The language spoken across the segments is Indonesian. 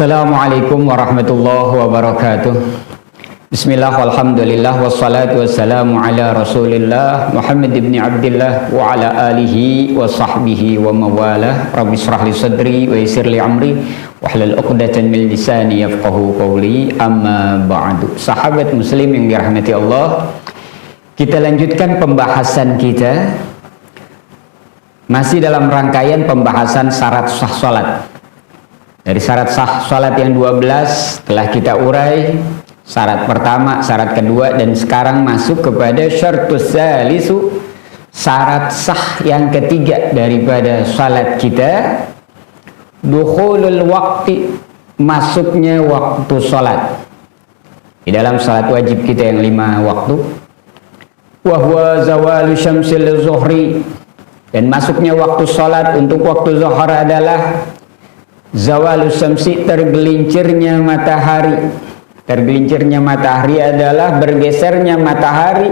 Assalamualaikum warahmatullahi wabarakatuh. Bismillah walhamdulillah wassalatu wassalamu ala rasulillah Muhammad ibn Abdillah wa ala alihi wa sahbihi wa mawalah. Rabbi shrah li sadri wa yassir li amri wahlul 'uqdatan min lisani yafqahu qawli. Amma ba'du. Sahabat muslim yang dirahmati Allah, kita lanjutkan pembahasan kita masih dalam rangkaian pembahasan syarat sah salat. Dari syarat sah salat yang 12 telah kita urai, syarat pertama, syarat kedua, dan sekarang masuk kepada syartus salisu, syarat sah yang ketiga daripada salat kita, dukhulul waqti, masuknya waktu salat. Di dalam salat wajib kita yang 5 waktu, wa huwa zawalu syamsil zuhri, dan masuknya waktu salat untuk waktu zuhur adalah zawalus syamsi, tergelincirnya matahari. Tergelincirnya matahari adalah bergesernya matahari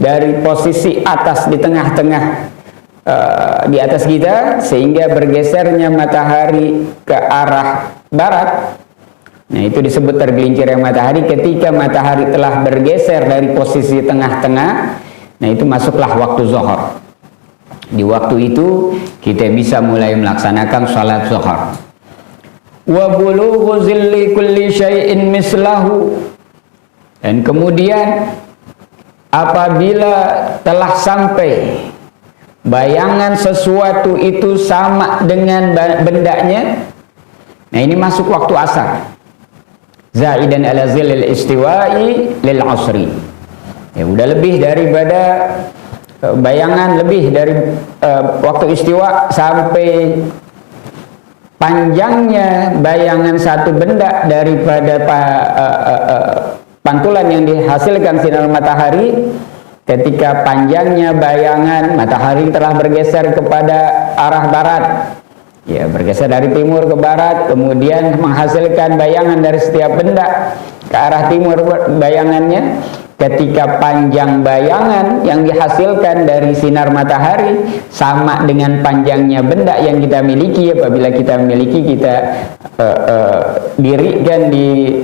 dari posisi atas di tengah-tengah di atas kita, sehingga bergesernya matahari ke arah barat. Nah, itu disebut tergelincirnya matahari. Ketika matahari telah bergeser dari posisi tengah-tengah, nah itu masuklah waktu zuhur. Di waktu itu kita bisa mulai melaksanakan salat zuhur. Wa bulughu zilli kulli syai'in mislahu, dan kemudian apabila telah sampai bayangan sesuatu itu sama dengan bendanya, nah ini masuk waktu asar. Zaidan ala zillil istiwa'i lil asri, ya udah lebih daripada bayangan, lebih dari waktu istiwa sampai panjangnya bayangan satu benda daripada pantulan yang dihasilkan sinar matahari. Ketika panjangnya bayangan matahari telah bergeser kepada arah barat, ya bergeser dari timur ke barat, kemudian menghasilkan bayangan dari setiap benda ke arah timur bayangannya. Ketika panjang bayangan yang dihasilkan dari sinar matahari sama dengan panjangnya benda yang kita miliki, apabila kita miliki, kita dirikan di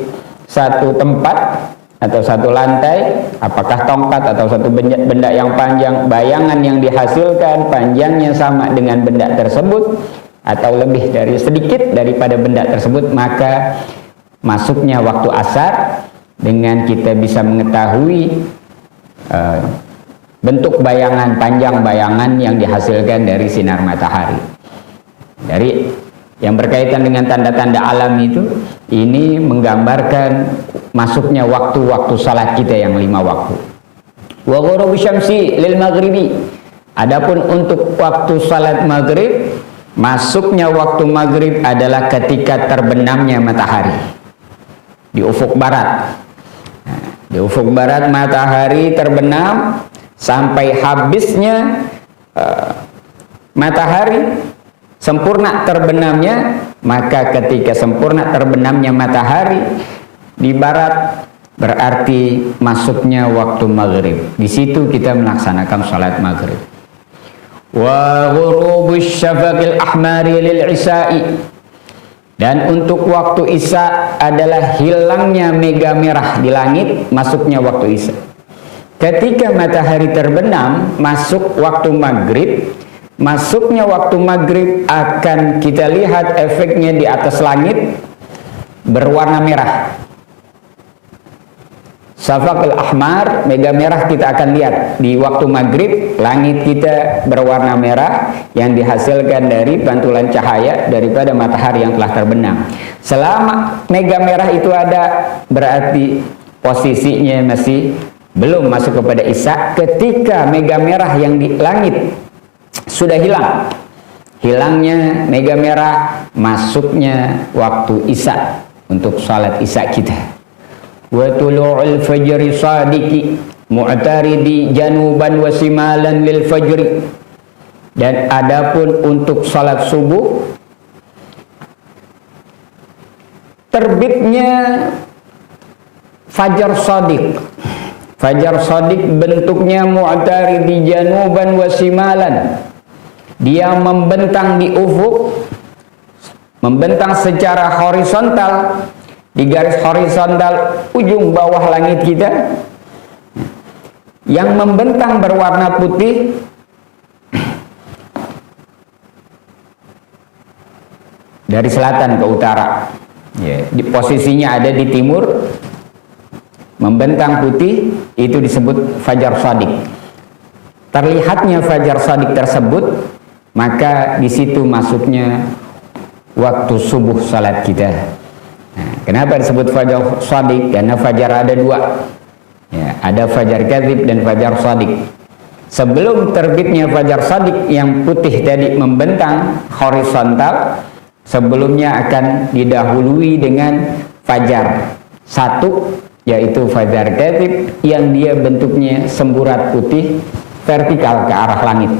satu tempat atau satu lantai, apakah tongkat atau satu benda yang panjang, bayangan yang dihasilkan panjangnya sama dengan benda tersebut atau lebih dari sedikit daripada benda tersebut, maka masuknya waktu asar dengan kita bisa mengetahui bentuk bayangan, panjang bayangan yang dihasilkan dari sinar matahari. Dari yang berkaitan dengan tanda-tanda alam itu, ini menggambarkan masuknya waktu-waktu salat kita yang 5 waktu. Wa ghurubu syamsi lil maghribi, adapun untuk waktu salat maghrib, masuknya waktu maghrib adalah ketika terbenamnya matahari di ufuk barat. Di ufuk barat matahari terbenam sampai habisnya matahari, sempurna terbenamnya, maka ketika sempurna terbenamnya matahari di barat berarti masuknya waktu maghrib. Di situ kita melaksanakan salat maghrib. Wa ghurubus syafaqil ahmari lil isya'i, dan untuk waktu isya adalah hilangnya mega merah di langit, masuknya waktu isya. Ketika matahari terbenam, masuk waktu maghrib. Masuknya waktu maghrib akan kita lihat efeknya di atas langit berwarna merah. Syafaqul ahmar, mega merah, kita akan lihat di waktu maghrib langit kita berwarna merah yang dihasilkan dari pantulan cahaya daripada matahari yang telah terbenam. Selama mega merah itu ada, berarti posisinya masih belum masuk kepada isya. Ketika mega merah yang di langit sudah hilang, hilangnya mega merah, masuknya waktu isya untuk salat isya kita. Wa tulu'ul fajri sadiqi mu'taridi januban wa simalan lil fajri, dan adapun untuk salat subuh, terbitnya fajar shadiq. Fajar shadiq bentuknya mu'taridi januban wa simalan, dia membentang di ufuk membentang secara horizontal di garis horizontal ujung bawah langit kita, yang membentang berwarna putih dari selatan ke utara, ya, di posisinya ada di timur, membentang putih, itu disebut fajar shadiq. Terlihatnya fajar shadiq tersebut, maka di situ masuknya waktu subuh salat kita. Nah, kenapa disebut fajar shadiq? Karena fajar ada dua, ya, ada fajar kadzib dan fajar shadiq. Sebelum terbitnya fajar shadiq yang putih tadi membentang horizontal, sebelumnya akan didahului dengan fajar satu, yaitu fajar kadzib, yang dia bentuknya semburat putih vertikal ke arah langit.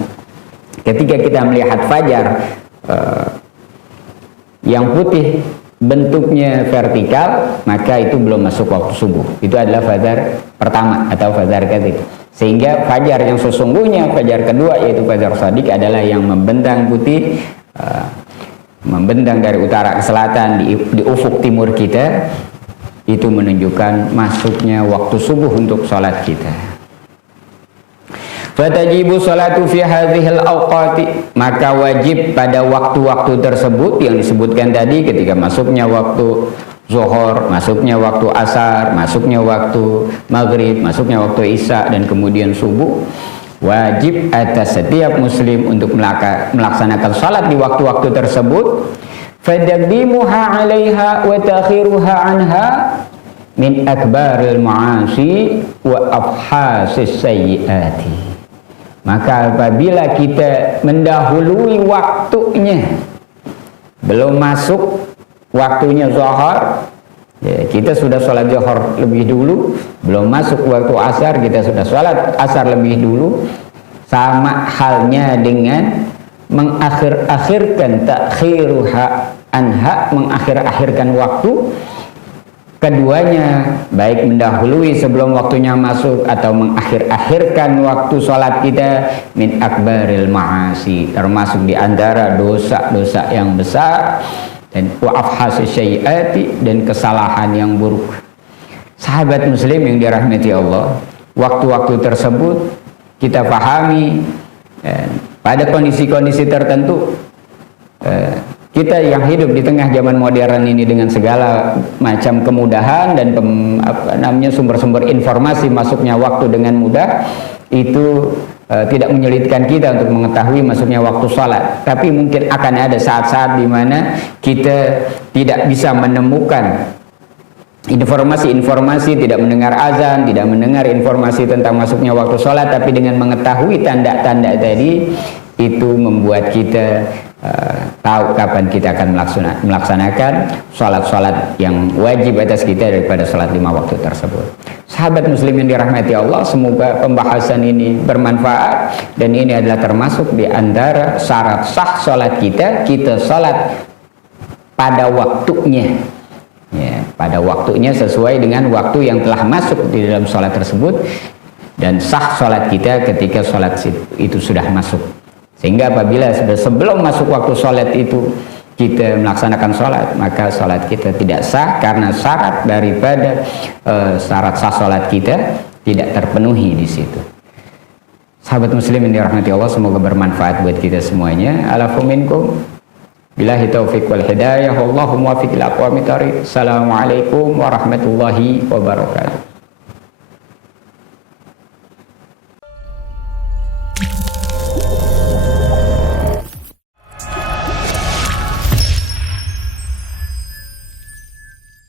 Ketika kita melihat fajar yang putih bentuknya vertikal, maka itu belum masuk waktu subuh. Itu adalah fajar pertama atau fajar kadzib. Sehingga fajar yang sesungguhnya, fajar kedua yaitu fajar shadiq, adalah yang membentang putih, membentang dari utara ke selatan di ufuk timur kita. Itu menunjukkan masuknya waktu subuh untuk sholat kita. Fatajibu sholatu fi hadhil awqati, maka wajib pada waktu-waktu tersebut yang disebutkan tadi, ketika masuknya waktu zuhur, masuknya waktu asar, masuknya waktu maghrib, masuknya waktu isya, dan kemudian subuh. Wajib atas setiap muslim untuk melaksanakan salat di waktu-waktu tersebut. Fadaqdimuha 'alaiha wa ta'khiruha 'anha min akbaril ma'asi wa afhasis sayyiati. Maka apabila kita mendahului waktunya, belum masuk waktunya zuhur, ya, kita sudah sholat zuhur lebih dulu, belum masuk waktu asar, kita sudah sholat asar lebih dulu, sama halnya dengan mengakhir-akhirkan, takhiruha anha, mengakhir-akhirkan waktu. Keduanya, baik mendahului sebelum waktunya masuk atau mengakhir-akhirkan waktu sholat kita, min akbaril ma'asi, termasuk di antara dosa-dosa yang besar, dan wa afhasis syai'ati, dan kesalahan yang buruk. Sahabat muslim yang dirahmati Allah, waktu-waktu tersebut kita pahami, pada kondisi-kondisi tertentu, kita yang hidup di tengah zaman modern ini dengan segala macam kemudahan dan sumber-sumber informasi masuknya waktu dengan mudah, itu tidak menyulitkan kita untuk mengetahui masuknya waktu sholat. Tapi mungkin akan ada saat-saat di mana kita tidak bisa menemukan informasi-informasi, tidak mendengar azan, tidak mendengar informasi tentang masuknya waktu sholat, tapi dengan mengetahui tanda-tanda tadi, itu membuat kita tahu kapan kita akan melaksanakan sholat-sholat yang wajib atas kita daripada sholat 5 waktu tersebut. Sahabat muslim yang dirahmati Allah, semoga pembahasan ini bermanfaat, dan ini adalah termasuk di antara syarat sah sholat kita sholat pada waktunya, ya, pada waktunya sesuai dengan waktu yang telah masuk di dalam sholat tersebut, dan sah sholat kita ketika sholat itu sudah masuk. Sehingga apabila sebelum masuk waktu sholat itu kita melaksanakan sholat, maka sholat kita tidak sah, karena syarat daripada syarat sah sholat kita tidak terpenuhi di situ. Sahabat muslim yang dirahmati Allah, semoga bermanfaat buat kita semuanya. Alafu minkum, billahi taufiq wal hidayah, wallahu muwaffiq ila aqwamit thoriq. Assalamualaikum warahmatullahi wabarakatuh.